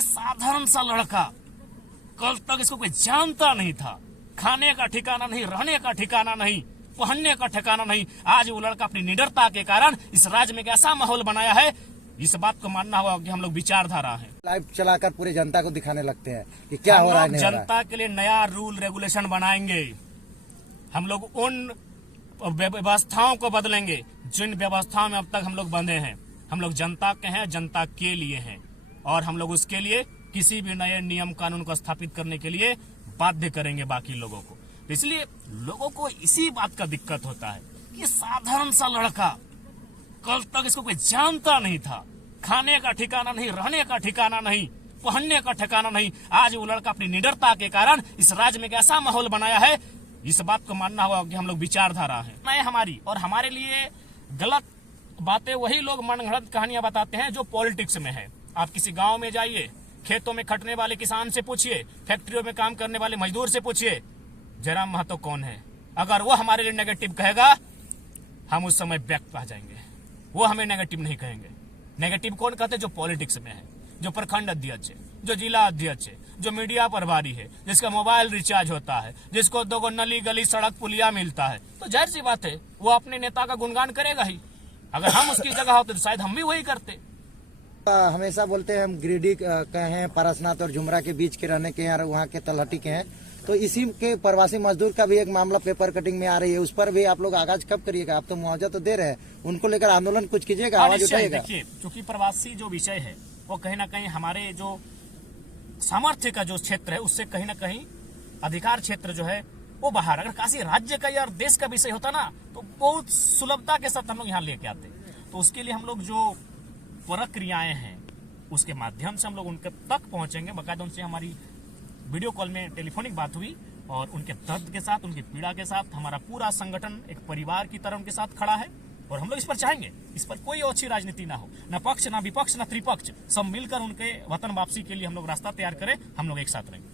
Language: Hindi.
कि साधारण सा लड़का, कल तक इसको कोई जानता नहीं था, खाने का ठिकाना नहीं, रहने का ठिकाना नहीं, पहनने का ठिकाना नहीं। आज वो लड़का अपनी निडरता के कारण इस राज्य में एक ऐसा माहौल बनाया है, इस बात को मानना होगा कि हम लोग विचारधारा हैं। लाइव चलाकर पूरे जनता को दिखाने लगते हैं कि क्या हो रहा है, नहीं हो रहा है। जनता के लिए नया रूल रेगुलेशन बनाएंगे। हम लोग उन व्यवस्थाओं को बदलेंगे जिन व्यवस्थाओं में अब तक हम लोग बंधे हैं। हम लोग जनता के हैं, जनता के लिए हैं, और हम लोग उसके लिए किसी भी नए नियम कानून को स्थापित करने के लिए बाध्य करेंगे बाकी लोगों को। तो इसलिए लोगों को इसी बात का दिक्कत होता है कि साधारण सा लड़का, कल तक इसको कोई जानता नहीं था, खाने का ठिकाना नहीं, रहने का ठिकाना नहीं, पहनने का ठिकाना नहीं। आज वो लड़का अपनी निडरता के कारण इस राज्य में एक ऐसा माहौल बनाया है, इस बात को मानना होगा कि हम लोग विचारधारा हैं। मैं हमारी और हमारे लिए गलत बातें वही लोग मनगढ़ंत कहानियां बताते हैं जो पॉलिटिक्स में है। आप किसी गांव में जाइए, खेतों में खटने वाले किसान से पूछिए, फैक्ट्रियों में काम करने वाले मजदूर से पूछिए, जयराम महतो कौन है। अगर वो हमारे लिए नेगेटिव कहेगा, हम उस समय बैक आ जाएंगे। वो हमें नेगेटिव नहीं कहेंगे। नेगेटिव कौन कहते हैं? जो पॉलिटिक्स में है, जो प्रखंड अध्यक्ष है, जो जिला अध्यक्ष है, जो मीडिया प्रभारी है, जिसका मोबाइल रिचार्ज होता है, जिसको 2 नली गली सड़क पुलिया मिलता है, तो जाहिर सी बात है वो अपने नेता का गुणगान करेगा ही। अगर हम उसकी जगह होते तो शायद हम भी वही करते। हमेशा बोलते हैं हम गिरिडीह के हैं, पारसनाथ और झुमरा के बीच के रहने के हैं, वहाँ के तलहटी के हैं, तो इसी के प्रवासी मजदूर का भी एक मामला पेपर कटिंग में आ रही है। उस पर भी आप लोग आगाज कब करिएगा? आप तो मुआवजा तो दे रहे हैं, उनको लेकर आंदोलन कुछ कीजिएगा, आवाज उठाइएगा। देखिए, क्योंकि प्रवासी जो विषय है वो कहीं ना कहीं हमारे जो सामर्थ्य का जो क्षेत्र है उससे कहीं ना कहीं अधिकार क्षेत्र जो है वो बाहर। अगर काशी राज्य का या देश का विषय होता ना तो बहुत सुलभता के साथ हम लोग यहाँ लेके आते। तो उसके लिए हम लोग जो प्रक्रियाएं हैं उसके माध्यम से हम लोग उनके तक पहुंचेंगे। बाकायदा उनसे हमारी वीडियो कॉल में टेलीफोनिक बात हुई और उनके दर्द के साथ, उनकी पीड़ा के साथ हमारा पूरा संगठन एक परिवार की तरह उनके साथ खड़ा है। और हम लोग इस पर चाहेंगे, इस पर कोई अच्छी राजनीति ना हो, न पक्ष ना विपक्ष ना त्रिपक्ष, सब मिलकर उनके वतन वापसी के लिए हम लोग रास्ता तैयार करें। हम लोग एक साथ रहेंगे।